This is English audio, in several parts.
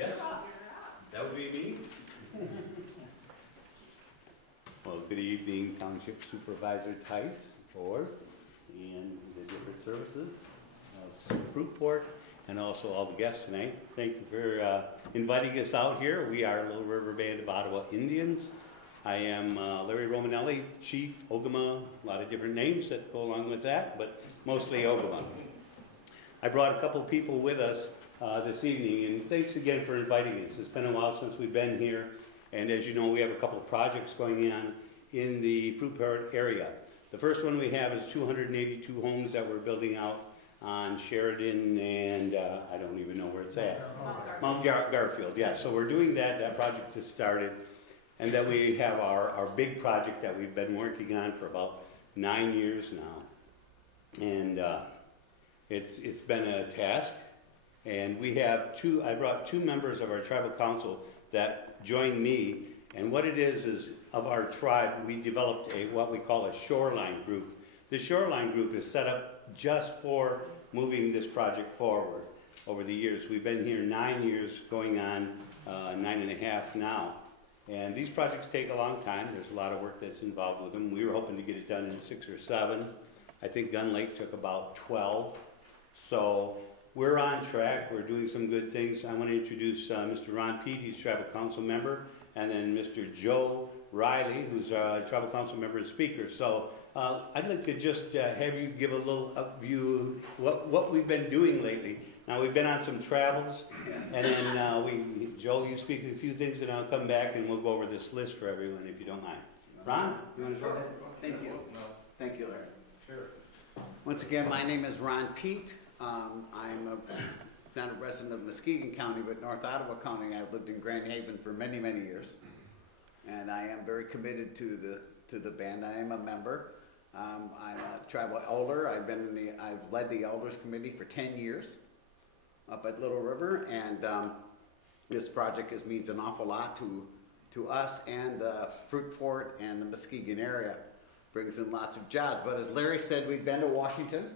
Yes, that would be me. Well, good evening, Township Supervisor Tice, Board, and the different services of Fruitport, and also all the guests tonight. Thank you for inviting us out here. We are Little River Band of Ottawa Indians. I am Larry Romanelli, Chief, Ogema, a lot of different names that go along with that, but mostly Ogema. I brought a couple people with us this evening, and thanks again for inviting us. It's been a while since we've been here, and as you know, we have a couple of projects going on in the Fruitport area. The first one we have is 282 homes that we're building out on Sheridan and I don't even know where it's at. Mount Garfield, yeah. So we're doing that. That project has started. And then we have our big project that we've been working on for about 9 years now. And it's been a task. And we have I brought two members of our tribal council that joined me. And what it is of our tribe, we developed what we call a shoreline group. The shoreline group is set up just for moving this project forward over the years. We've been here 9 years, going on 9.5 now. And these projects take a long time. There's a lot of work that's involved with them. We were hoping to get it done in 6 or 7. I think Gun Lake took about 12. So we're on track. We're doing some good things. I want to introduce Mr. Ron Pete. He's tribal council member. And then Mr. Joe Riley, who's a tribal council member and speaker. So I'd like to just have you give a little view of what we've been doing lately. Now, we've been on some travels, and then Joe, you speak a few things, and I'll come back and we'll go over this list for everyone, if you don't mind. Ron, you want to start? Thank you. Thank you, Larry. Sure. Once again, my name is Ron Pete. I'm not a resident of Muskegon County, but North Ottawa County. I've lived in Grand Haven for many, many years, and I am very committed to the band. I am a member. I'm a tribal elder. I've led the elders committee for 10 years up at Little River, and this project means an awful lot to us and Fruitport and the Muskegon area. Brings in lots of jobs. But as Larry said, we've been to Washington.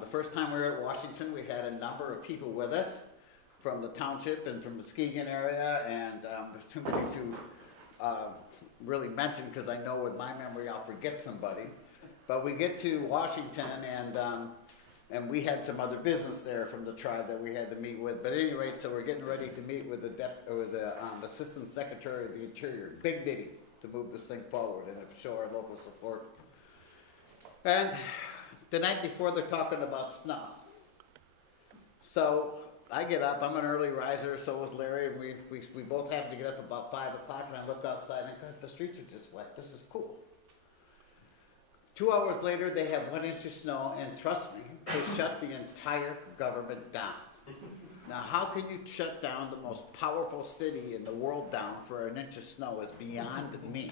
The first time we were at Washington, we had a number of people with us from the township and from the Muskegon area, and there's too many to really mention because I know with my memory I'll forget somebody. But we get to Washington, and we had some other business there from the tribe that we had to meet with. But at any rate, so we're getting ready to meet with the Assistant Secretary of the Interior. Big meeting to move this thing forward and show our local support. And the night before, they're talking about snow. So I get up. I'm an early riser. So was Larry. And we both have to get up about 5 o'clock. And I look outside and I go, the streets are just wet. This is cool. 2 hours later, they have 1 inch of snow. And trust me, they shut the entire government down. Now, how can you shut down the most powerful city in the world down for 1 inch of snow is beyond me.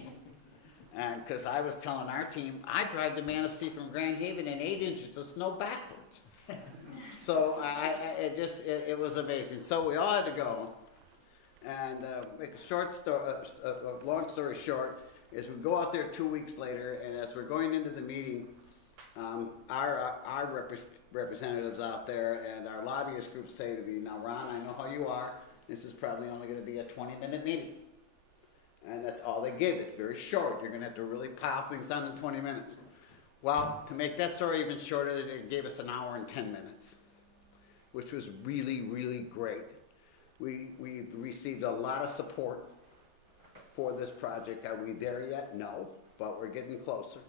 And because I was telling our team, I drive to Manistee from Grand Haven in 8 inches of snow backwards. So it was amazing. So we all had to go. And make a long story short, is we go out there 2 weeks later, and as we're going into the meeting, our representatives out there and our lobbyist group say to me, now Ron, I know how you are. This is probably only going to be a 20-minute meeting. And that's all they give. It's very short. You're going to have to really pile things on in 20 minutes. Well, to make that story even shorter, it gave us 1 hour and 10 minutes, which was really, really great. We received a lot of support for this project. Are we there yet? No, but we're getting closer.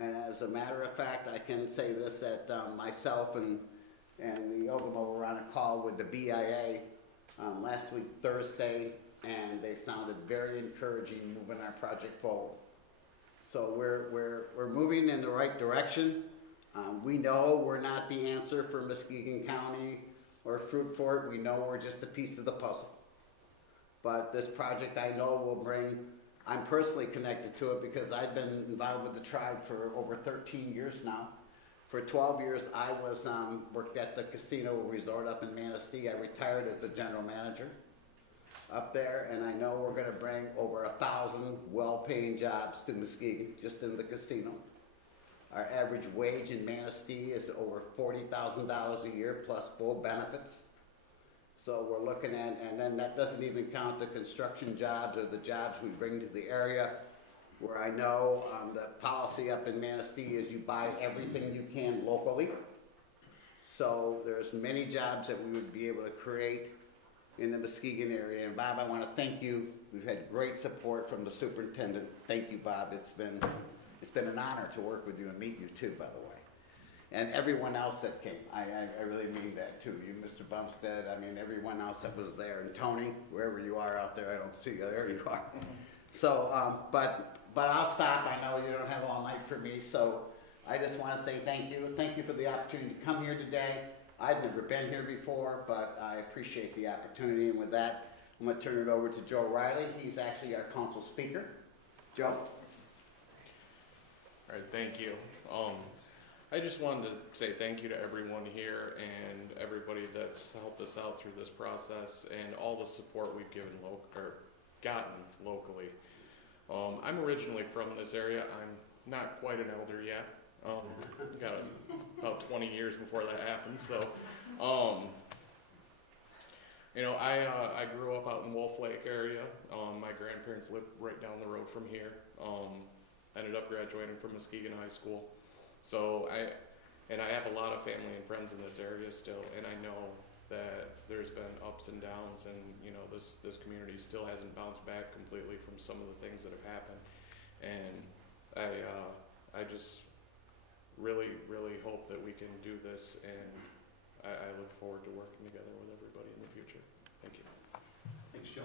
And as a matter of fact, I can say this, that myself and the Ogema were on a call with the BIA last week, Thursday, and they sounded very encouraging moving our project forward. So we're moving in the right direction. We know we're not the answer for Muskegon County or Fruitport. We know we're just a piece of the puzzle. But this project I know will bring, I'm personally connected to it because I've been involved with the tribe for over 13 years now. For 12 years I was worked at the casino resort up in Manistee. I retired as the general manager up there, and I know we're going to bring over 1,000 well-paying jobs to Muskegon just in the casino. Our average wage in Manistee is over $40,000 a year plus full benefits. So we're looking at, and then that doesn't even count the construction jobs or the jobs we bring to the area, where I know the policy up in Manistee is you buy everything you can locally. So there's many jobs that we would be able to create in the Muskegon area. And Bob, I want to thank you. We've had great support from the superintendent. Thank you, Bob. It's been an honor to work with you and meet you too, by the way. And everyone else that came, I really mean that too. You, Mr. Bumstead, I mean everyone else that was there, and Tony, wherever you are out there, I don't see you, there you are. So, but I'll stop. I know you don't have all night for me, so I just want to say thank you. Thank you for the opportunity to come here today. I've never been here before, but I appreciate the opportunity. And with that, I'm going to turn it over to Joe Riley. He's actually our council speaker. Joe. All right, thank you. I just wanted to say thank you to everyone here and everybody that's helped us out through this process and all the support we've gotten locally. I'm originally from this area. I'm not quite an elder yet. Got about 20 years before that happened. So, you know, I grew up out in Wolf Lake area. My grandparents lived right down the road from here. Ended up graduating from Muskegon High School. So I have a lot of family and friends in this area still, and I know that there's been ups and downs, and you know this community still hasn't bounced back completely from some of the things that have happened. And I just really hope that we can do this, and I look forward to working together with everybody in the future. Thank you. Thanks, Joe.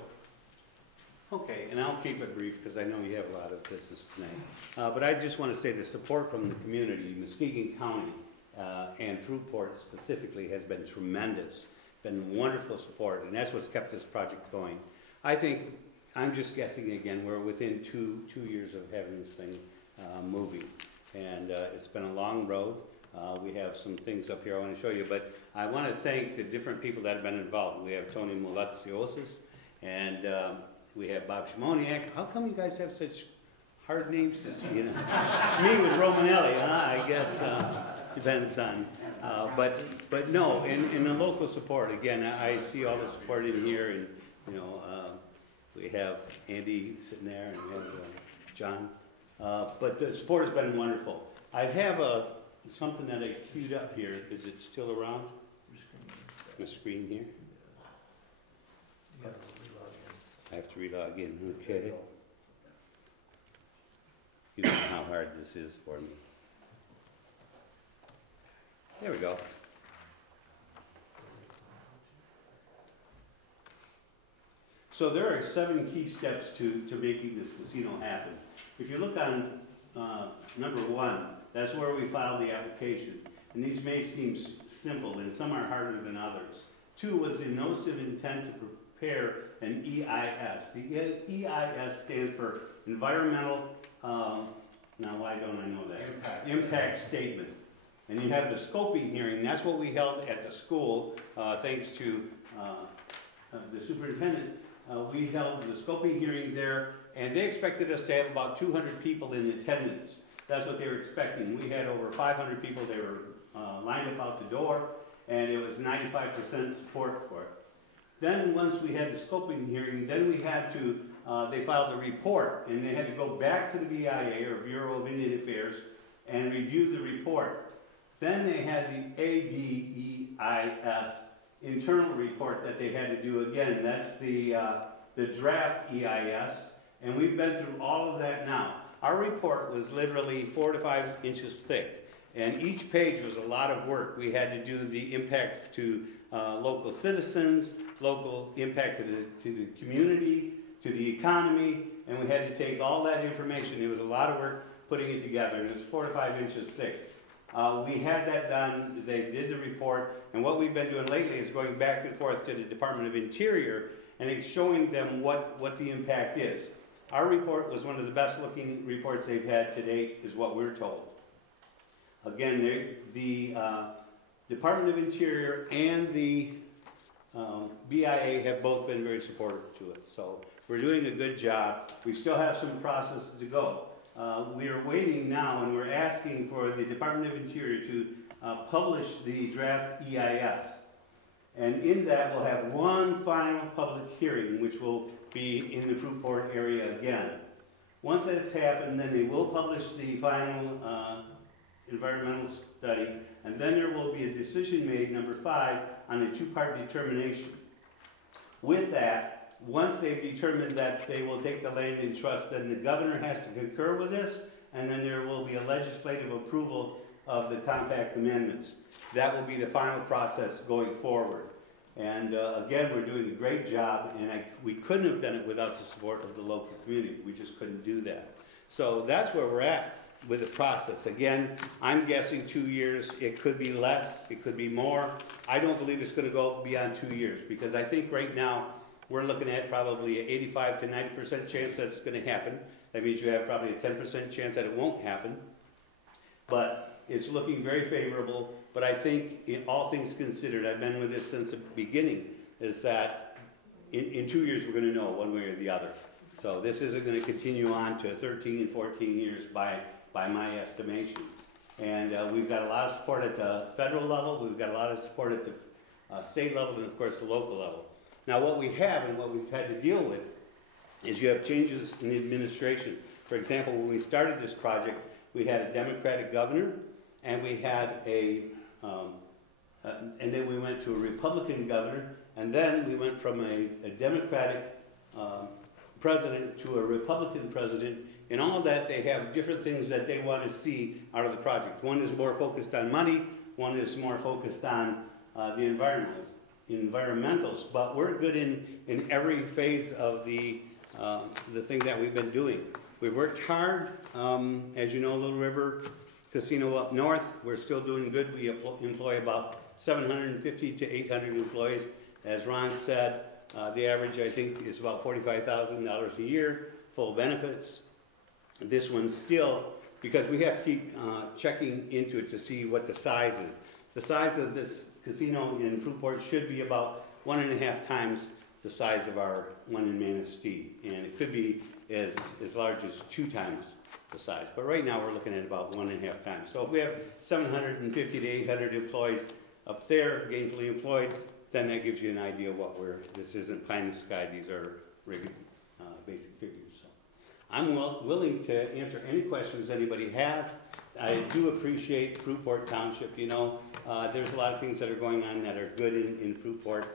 Okay, and I'll keep it brief because I know you have a lot of business tonight. But I just want to say the support from the community, Muskegon County and Fruitport specifically, has been tremendous. Been wonderful support, and that's what's kept this project going. I think, I'm just guessing again, we're within two years of having this thing moving. And it's been a long road. We have some things up here I want to show you, but I want to thank the different people that have been involved. We have Tony Molotsiosis, and we have Bob Shimoniak. How come you guys have such hard names to see? You know? Me with Romanelli, huh? I guess depends on. But no, in the local support, again, I see all the support in here, and you know, we have Andy sitting there, and we have John. But the support has been wonderful. I have something that I queued up here. Is it still around? The screen here? I have to relog in, okay. You don't know how hard this is for me. There we go. So there are 7 key steps to making this casino happen. If you look on number 1, that's where we filed the application. And these may seem simple, and some are harder than others. 2 was the notice of intent to prepare an EIS. The EIS stands for Environmental, now why don't I know that? Impact Statement. And you have the scoping hearing. That's what we held at the school, thanks to the superintendent. We held the scoping hearing there, and they expected us to have about 200 people in attendance. That's what they were expecting. We had over 500 people. They were lined up out the door, and it was 95% support for it. Then once we had the scoping hearing, then we had to, they filed a report, and they had to go back to the BIA, or Bureau of Indian Affairs, and review the report. Then they had the ADEIS internal report that they had to do again. That's the draft EIS, and we've been through all of that now. Our report was literally 4 to 5 inches thick, and each page was a lot of work. We had to do the impact to local citizens, local impact to the community, to the economy, and we had to take all that information. It was a lot of work putting it together, and it was 4 to 5 inches thick. We had that done. They did the report, and what we've been doing lately is going back and forth to the Department of Interior, and it's showing them what the impact is. Our report was one of the best looking reports they've had to date, is what we're told. Again, the Department of Interior and the BIA have both been very supportive to it. So we're doing a good job. We still have some processes to go. We are waiting now, and we're asking for the Department of Interior to publish the draft EIS. And in that, we'll have one final public hearing, which will be in the Fruitport area again. Once that's happened, then they will publish the final environmental study, and then there will be a decision made, number 5, on a 2-part determination. With that, once they've determined that they will take the land in trust, then the governor has to concur with this, and then there will be a legislative approval of the compact amendments. That will be the final process going forward. And again, we're doing a great job, and we couldn't have done it without the support of the local community. We just couldn't do that. So that's where we're at with the process. Again, I'm guessing 2 years. It could be less, it could be more. I don't believe it's going to go beyond 2 years, because I think right now we're looking at probably an 85 to 90% chance that's going to happen. That means you have probably a 10% chance that it won't happen. But it's looking very favorable. But I think, all things considered, I've been with this since the beginning, is that in 2 years we're going to know one way or the other. So this isn't going to continue on to 13 and 14 years by my estimation. And we've got a lot of support at the federal level, we've got a lot of support at the state level, and of course the local level. Now what we have and what we've had to deal with is you have changes in administration. For example, when we started this project, we had a Democratic governor, and we had and then we went to a Republican governor, and then we went from a Democratic president to a Republican president. In all of that, they have different things that they want to see out of the project. One is more focused on money, one is more focused on the environmentals. But we're good in every phase of the thing that we've been doing. We've worked hard. As you know, Little River Casino up north, we're still doing good. We employ about 750 to 800 employees. As Ron said, the average, I think, is about $45,000 a year, full benefits. This one's still, because we have to keep checking into it to see what the size is. The size of this casino in Fruitport should be about 1.5 times the size of our one in Manistee, and it could be as large as 2 times the size. But right now we're looking at about 1.5 times. So if we have 750 to 800 employees up there, gainfully employed, then that gives you an idea of what this isn't pie in the sky, these are regular, basic figures. So I'm willing to answer any questions anybody has. I do appreciate Fruitport Township. You know, there's a lot of things that are going on that are good in Fruitport,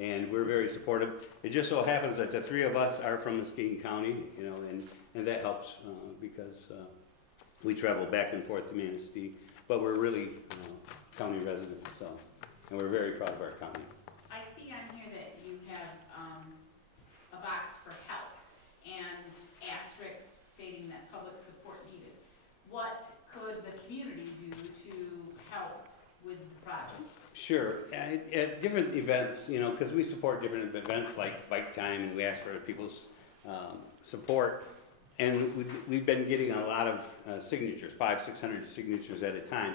and we're very supportive. It just so happens that the 3 of us are from Muskegon County, you know, and that helps because we travel back and forth to Manistee, but we're really county residents, so, and we're very proud of our county. I see on here that you have a box for help and asterisks stating that public support needed. What could the community do to help with the project? Sure. At different events, you know, because we support different events like Bike Time, and we ask for people's support. And we've been getting a lot of signatures, 500-600 signatures at a time.